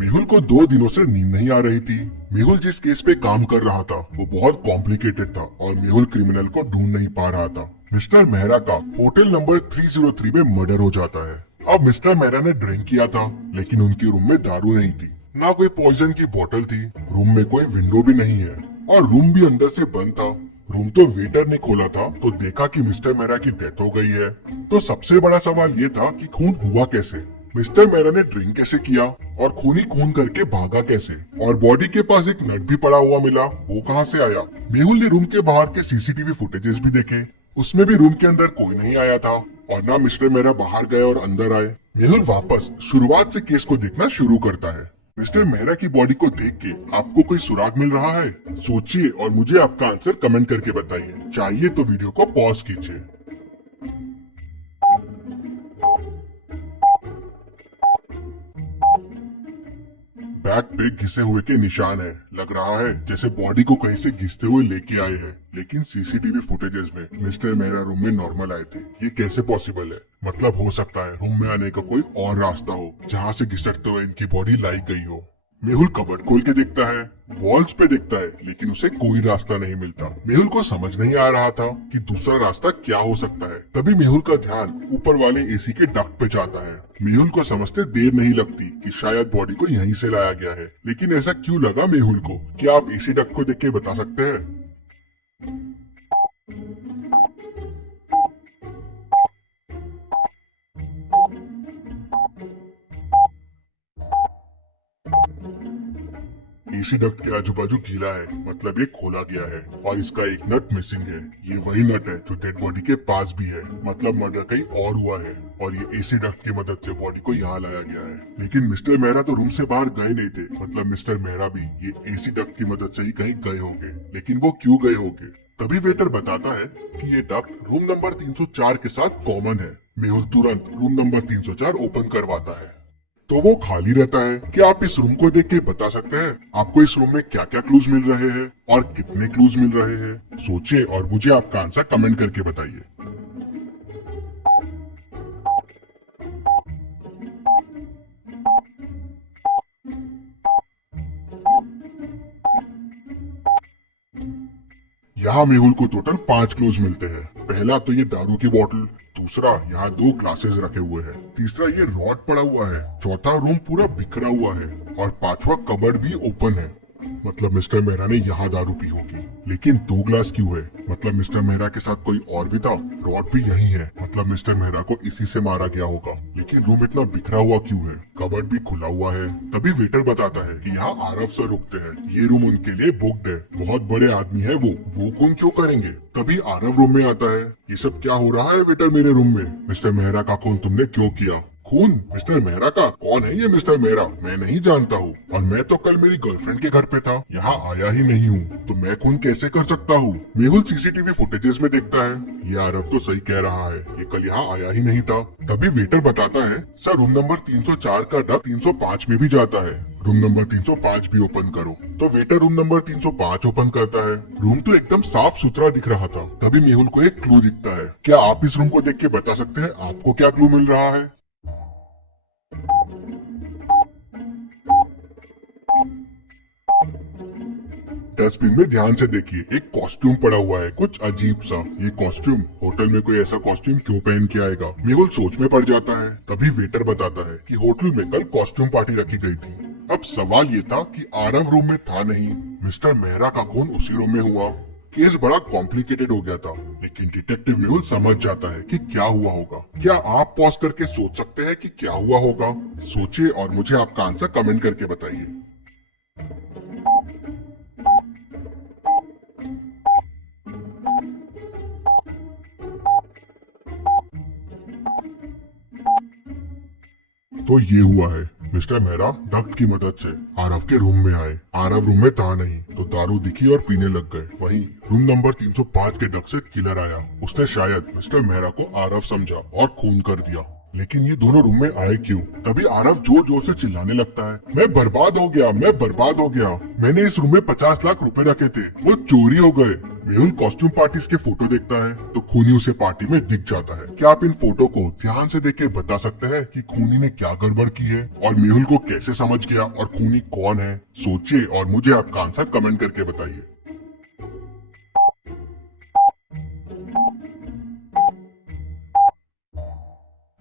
मेहुल को 2 दिनों से नींद नहीं आ रही थी। मेहुल जिस केस पे काम कर रहा था वो बहुत कॉम्प्लिकेटेड था और मेहुल क्रिमिनल को ढूंढ नहीं पा रहा था। मिस्टर मेहरा का होटल नंबर 303 में मर्डर हो जाता है। अब मिस्टर मेहरा ने ड्रिंक किया था लेकिन उनके रूम में दारू नहीं थी, ना कोई पॉइजन की बोतल थी। रूम में कोई विंडो भी नहीं है और रूम भी अंदर से बंद था। रूम तो वेटर ने खोला था तो देखा कि मिस्टर मेहरा की डेथ हो गई है। तो सबसे बड़ा सवाल ये था कि खून हुआ कैसे, मिस्टर मेहरा ने ड्रिंक कैसे किया और खून ही खून करके भागा कैसे, और बॉडी के पास एक नट भी पड़ा हुआ मिला, वो कहाँ से आया। मेहुल ने रूम के बाहर के सीसीटीवी फुटेजेस भी देखे, उसमें भी रूम के अंदर कोई नहीं आया था और ना मिस्टर मेहरा बाहर गए और अंदर आए। मेहुल वापस शुरुआत से केस को देखना शुरू करता है। मिस्टर मेहरा की बॉडी को देख के आपको कोई सुराग मिल रहा है? सोचिए और मुझे आपका आंसर कमेंट करके बताइए। चाहिए तो वीडियो को पॉज कीजिए। बैक पे घिसे हुए के निशान है। लग रहा है जैसे बॉडी को कहीं से घिसते हुए लेके आए हैं, लेकिन सीसीटीवी फुटेजेस में मिस्टर मेहरा रूम में नॉर्मल आए थे। ये कैसे पॉसिबल है? मतलब हो सकता है रूम में आने का कोई और रास्ता हो जहाँ से घिसटते हुए इनकी बॉडी लाई गई हो। मेहुल कबर्ड खोल के देखता है, वॉल्स पे देखता है, लेकिन उसे कोई रास्ता नहीं मिलता। मेहुल को समझ नहीं आ रहा था कि दूसरा रास्ता क्या हो सकता है। तभी मेहुल का ध्यान ऊपर वाले एसी के डक्ट पे जाता है। मेहुल को समझते देर नहीं लगती कि शायद बॉडी को यहीं से लाया गया है, लेकिन ऐसा क्यों लगा मेहुल को? क्या आप एसी डक्ट को देख के बता सकते हैं? एसी डक्ट के आजू बाजू गीला है, मतलब ये खोला गया है और इसका एक नट मिसिंग है। ये वही नट है जो डेड बॉडी के पास भी है, मतलब मर्डर कहीं और हुआ है और ये एसी डक्ट की मदद से बॉडी को यहाँ लाया गया है। लेकिन मिस्टर मेहरा तो रूम से बाहर गए नहीं थे, मतलब मिस्टर मेहरा भी ये एसी डक्ट की मदद से ही कहीं गए होंगे। लेकिन वो क्यों गए होंगे? तभी वेटर बताता है कि ये डक्ट रूम नंबर 304 के साथ कॉमन है। मेहुल तुरंत रूम नंबर 304 ओपन करवाता है तो वो खाली रहता है। क्या आप इस रूम को देख के बता सकते हैं आपको इस रूम में क्या क्या क्लूज मिल रहे हैं और कितने क्लूज मिल रहे हैं? सोचिए और मुझे आपका आंसर कमेंट करके बताइए। यहाँ मेहुल को टोटल 5 क्लूज मिलते हैं। पहला तो ये दारू की बोतल, दूसरा यहाँ 2 ग्लासेस रखे हुए हैं, तीसरा ये रॉड पड़ा हुआ है, चौथा रूम पूरा बिखरा हुआ है और पांचवा कबर्ड भी ओपन है। मतलब मिस्टर मेहरा ने यहाँ दारू पी होगी। लेकिन 2 ग्लास क्यों है? मतलब मिस्टर मेहरा के साथ कोई और भी था। रॉड भी यही है, मतलब मिस्टर मेहरा को इसी से मारा गया होगा। लेकिन रूम इतना बिखरा हुआ क्यों है? कबर्ड भी खुला हुआ है। तभी वेटर बताता है कि यहाँ आरव सर रुकते हैं, ये रूम उनके लिए बुक्ड है। बहुत बड़े आदमी है वो खून क्यों करेंगे? तभी आरव रूम में आता है। ये सब क्या हो रहा है वेटर मेरे रूम में? मिस्टर मेहरा का खून तुमने क्यों किया? खून मिस्टर मेहरा का? कौन है ये मिस्टर मेहरा? मैं नहीं जानता हूँ और मैं तो कल मेरी गर्लफ्रेंड के घर पे था, यहाँ आया ही नहीं हूँ, तो मैं खून कैसे कर सकता हूँ? मेहुल सीसीटीवी फुटेजेस में देखता है ये आरव तो सही कह रहा है, ये कल यहाँ आया ही नहीं था। तभी वेटर बताता है सर रूम नंबर 304 का डक 305 में भी जाता है, रूम नंबर 305 भी ओपन करो। तो वेटर रूम नंबर 305 ओपन करता है। रूम तो एकदम साफ सुथरा दिख रहा था। तभी मेहुल को एक क्लू दिखता है। क्या आप इस रूम को देख के बता सकते हैं आपको क्या क्लू मिल रहा है? डस्टबिन में ध्यान से देखिए, एक कॉस्ट्यूम पड़ा हुआ है, कुछ अजीब सा। ये कॉस्ट्यूम होटल में कोई ऐसा कॉस्ट्यूम क्यों पहन के आएगा? मेहुल सोच में पड़ जाता है। तभी वेटर बताता है कि होटल में कल कॉस्ट्यूम पार्टी रखी गई थी। अब सवाल ये था कि आरव रूम में था नहीं, मिस्टर मेहरा का खून उसी रूम में हुआ। केस बड़ा कॉम्प्लिकेटेड हो गया था, लेकिन डिटेक्टिव मेहुल समझ जाता है कि क्या हुआ होगा। क्या आप पॉज करके सोच सकते हैं कि क्या हुआ होगा? सोचिए और मुझे आपका आंसर कमेंट करके बताइए। तो ये हुआ है, मिस्टर मेहरा डक्ट की मदद से आरव के रूम में आए। आरव रूम में था नहीं तो दारू दिखी और पीने लग गए। वहीं रूम नंबर 305 के डक्ट से किलर आया। उसने शायद मिस्टर मेहरा को आरव समझा और खून कर दिया। लेकिन ये दोनों रूम में आए क्यों? तभी आरव जोर जोर से चिल्लाने लगता है, मैं बर्बाद हो गया, मैं बर्बाद हो गया, मैंने इस रूम में 50 लाख रुपए रखे थे, वो चोरी हो गए। मेहुल कॉस्ट्यूम पार्टीज के फोटो देखता है तो खूनी उसे पार्टी में दिख जाता है। क्या आप इन फोटो को ध्यान से देख के बता सकते हैं कि खूनी ने क्या गड़बड़ की है और मेहुल को कैसे समझ गया और खूनी कौन है? सोचिए और मुझे आपका आंसर कमेंट करके बताइए।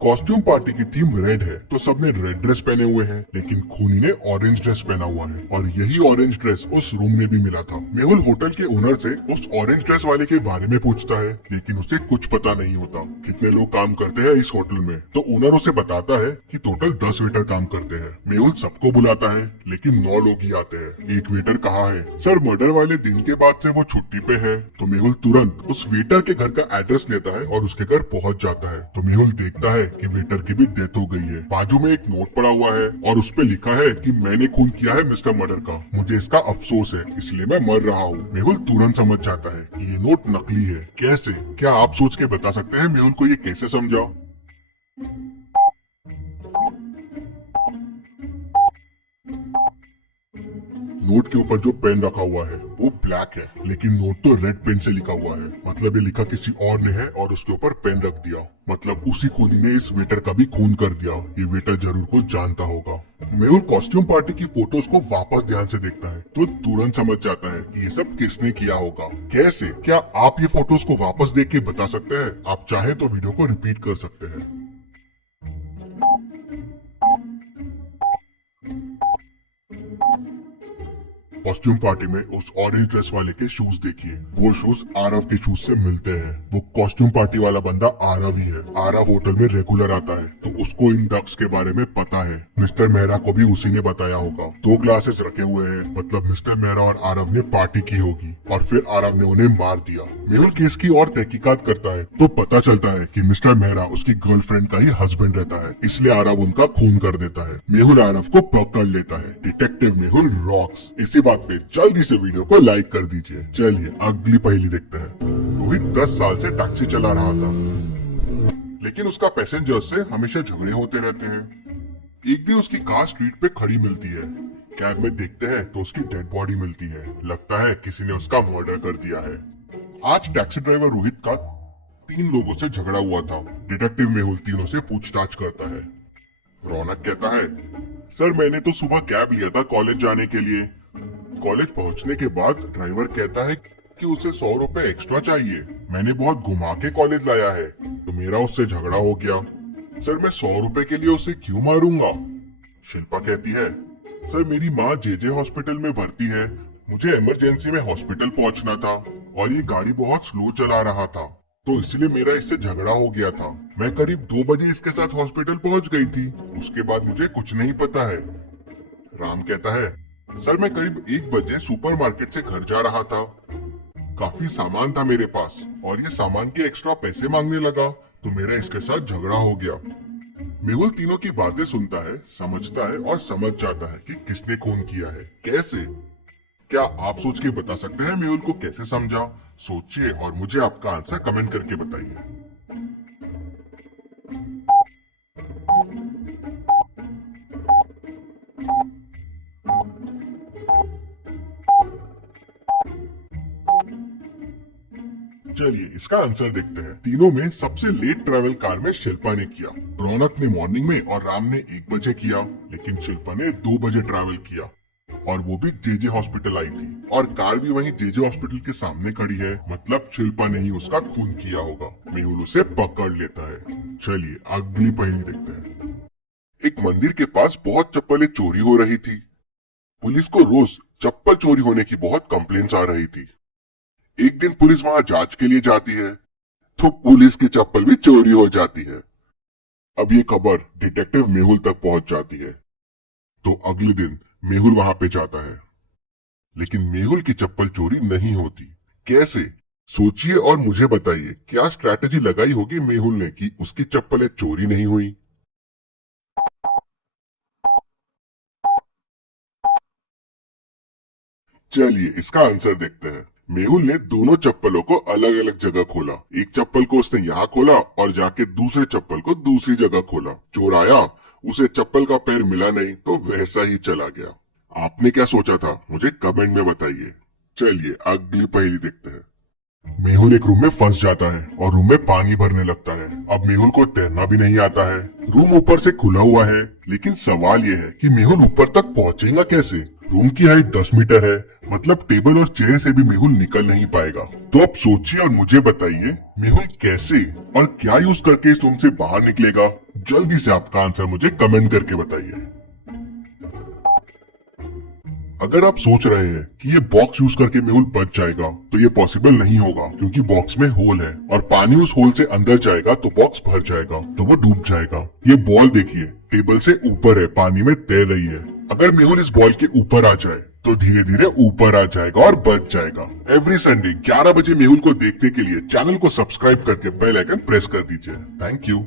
कॉस्ट्यूम पार्टी की थीम रेड है तो सबने रेड ड्रेस पहने हुए हैं, लेकिन खूनी ने ऑरेंज ड्रेस पहना हुआ है और यही ऑरेंज ड्रेस उस रूम में भी मिला था। मेहुल होटल के ओनर से उस ऑरेंज ड्रेस वाले के बारे में पूछता है, लेकिन उसे कुछ पता नहीं होता कितने लोग काम करते हैं इस होटल में। तो ओनर उसे बताता है कि टोटल 10 वेटर काम करते हैं। मेहुल सबको बुलाता है लेकिन 9 लोग ही आते हैं। एक वेटर कहा है, सर मर्डर वाले दिन के बाद से वो छुट्टी पे है। तो मेहुल तुरंत उस वेटर के घर का एड्रेस लेता है और उसके घर पहुंच जाता है। तो मेहुल देखता है कि वेटर की भी डेथ हो गई है। बाजू में एक नोट पड़ा हुआ है और उस पे लिखा है कि मैंने खून किया है मिस्टर मर्डर का, मुझे इसका अफसोस है, इसलिए मैं मर रहा हूँ। मेहुल तुरंत समझ जाता है कि ये नोट नकली है। कैसे? क्या आप सोच के बता सकते हैं मेहुल को ये कैसे समझा? नोट के ऊपर जो पेन रखा हुआ है वो ब्लैक है, लेकिन नोट तो रेड पेन से लिखा हुआ है। मतलब ये लिखा किसी और ने है और उसके ऊपर पेन रख दिया। मतलब उसी खूनी ने इस वेटर का भी खून कर दिया। ये वेटर जरूर कुछ जानता होगा। मेहुल कॉस्ट्यूम पार्टी की फोटोज को वापस ध्यान से देखता है तो तुरंत समझ जाता है कि ये सब किसने किया होगा। कैसे? क्या आप ये फोटोज को वापस देख के बता सकते हैं? आप चाहे तो वीडियो को रिपीट कर सकते हैं। कॉस्ट्यूम पार्टी में उस ऑरेंज ड्रेस वाले के शूज देखिए। वो शूज आरव के शूज से मिलते हैं। वो कॉस्ट्यूम पार्टी वाला बंदा आरव ही है। आरव होटल में रेगुलर आता है तो उसको इन डक्स के बारे में पता है। मिस्टर मेहरा को भी उसी ने बताया होगा। 2 ग्लासेस रखे हुए हैं, मतलब मिस्टर मेहरा और आरव ने पार्टी की होगी और फिर आरव ने उन्हें मार दिया। मेहुल केस की और तहकीकात करता है तो पता चलता है कि मिस्टर मेहरा उसकी गर्लफ्रेंड का ही हस्बैंड रहता है, इसलिए आरव उनका खून कर देता है। मेहुल आरव को पकड़ लेता है। Detective Mehul rocks. इसी बात पे जल्दी से वीडियो को लाइक कर दीजिए। चलिए अगली पहेली देखते हैं। रोहित 10 साल से टैक्सी चला रहा था, लेकिन उसका पैसेंजर से हमेशा झगड़े होते रहते हैं। एक दिन उसकी कार स्ट्रीट पे खड़ी मिलती है। कैब में देखते हैं तो उसकी डेड बॉडी मिलती है। लगता है किसी ने उसका मर्डर कर दिया है। आज टैक्सी ड्राइवर रोहित का 3 लोगों से झगड़ा हुआ था। डिटेक्टिव मेहुल तीनों से पूछताछ करता है। रौनक कहता है, सर मैंने तो सुबह कैब लिया था कॉलेज जाने के लिए। कॉलेज पहुंचने के बाद ड्राइवर कहता है कि उसे 100 रुपए एक्स्ट्रा चाहिए। मैंने बहुत घुमा के कॉलेज लाया है तो मेरा उससे झगड़ा हो गया। सर मैं 100 रुपए के लिए उसे क्यों मारूंगा? शिल्पा कहती है, सर मेरी माँ जेजे हॉस्पिटल में भर्ती है, मुझे इमरजेंसी में हॉस्पिटल पहुंचना था और ये गाड़ी बहुत स्लो चला रहा था तो इसलिए मेरा इससे झगड़ा हो गया था। मैं करीब 2 बजे इसके साथ हॉस्पिटल पहुंच गई थी, उसके बाद मुझे कुछ नहीं पता है। राम कहता है, सर मैं करीब 1 बजे सुपरमार्केट से घर जा रहा था, काफी सामान था मेरे पास और ये सामान के एक्स्ट्रा पैसे मांगने लगा तो मेरा इसके साथ झगड़ा हो गया। मेहुल तीनों की बातें सुनता है, समझता है और समझ जाता है कि किसने खून किया है। कैसे? क्या आप सोच के बता सकते हैं मेहुल को कैसे समझा? सोचिए और मुझे आपका आंसर कमेंट करके बताइए। चलिए इसका आंसर देखते हैं। तीनों में सबसे लेट ट्रैवल कार में शिल्पा ने किया। रौनक ने मॉर्निंग में और राम ने 1 बजे किया, लेकिन शिल्पा ने 2 बजे ट्रैवल किया और वो भी जेजे हॉस्पिटल आई थी और कार भी वहीं जेजे हॉस्पिटल के सामने खड़ी है। मतलब शिल्पा ने ही उसका खून किया होगा। मेहुल उसे पकड़ लेता है। चलिए अगली पहेली देखते हैं। एक मंदिर के पास बहुत चप्पलें चोरी हो रही थी। पुलिस को रोज चप्पल चोरी होने की बहुत कंप्लेंट्स आ रही थी। एक दिन पुलिस वहां जांच के लिए जाती है तो पुलिस की चप्पल भी चोरी हो जाती है। अब ये खबर डिटेक्टिव मेहुल तक पहुंच जाती है तो अगले दिन मेहुल वहां पे जाता है, लेकिन मेहुल की चप्पल चोरी नहीं होती। कैसे? सोचिए और मुझे बताइए क्या स्ट्रैटेजी लगाई होगी मेहुल ने कि उसकी चप्पलें चोरी नहीं हुई। चलिए इसका आंसर देखते हैं। मेहुल ने दोनों चप्पलों को अलग अलग जगह खोला। एक चप्पल को उसने यहाँ खोला और जाके दूसरे चप्पल को दूसरी जगह खोला। चोर आया, उसे चप्पल का पैर मिला नहीं तो वैसा ही चला गया। आपने क्या सोचा था मुझे कमेंट में बताइए। चलिए अगली पहेली देखते हैं। मेहुल एक रूम में फंस जाता है और रूम में पानी भरने लगता है। अब मेहुल को तैरना भी नहीं आता है। रूम ऊपर से खुला हुआ है, लेकिन सवाल ये है कि मेहुल ऊपर तक पहुंचेगा कैसे। रूम की हाइट 10 मीटर है, मतलब टेबल और चेयर से भी मेहुल निकल नहीं पाएगा। तो अब सोचिए और मुझे बताइए मेहुल कैसे और क्या यूज करके इस रूम से बाहर निकलेगा। जल्दी से आपका आंसर मुझे कमेंट करके बताइए। अगर आप सोच रहे हैं कि ये बॉक्स यूज करके मेहुल बच जाएगा, तो ये पॉसिबल नहीं होगा, क्योंकि बॉक्स में होल है और पानी उस होल से अंदर जाएगा तो बॉक्स भर जाएगा, तो वो डूब जाएगा। ये बॉल देखिए टेबल से ऊपर है, पानी में तैर रही है। अगर मेहुल इस बॉल के ऊपर आ जाए तो धीरे धीरे ऊपर आ जाएगा और बच जाएगा। एवरी संडे 11 बजे मेहुल को देखने के लिए चैनल को सब्सक्राइब करके बेल आइकन प्रेस कर दीजिए। Thank you.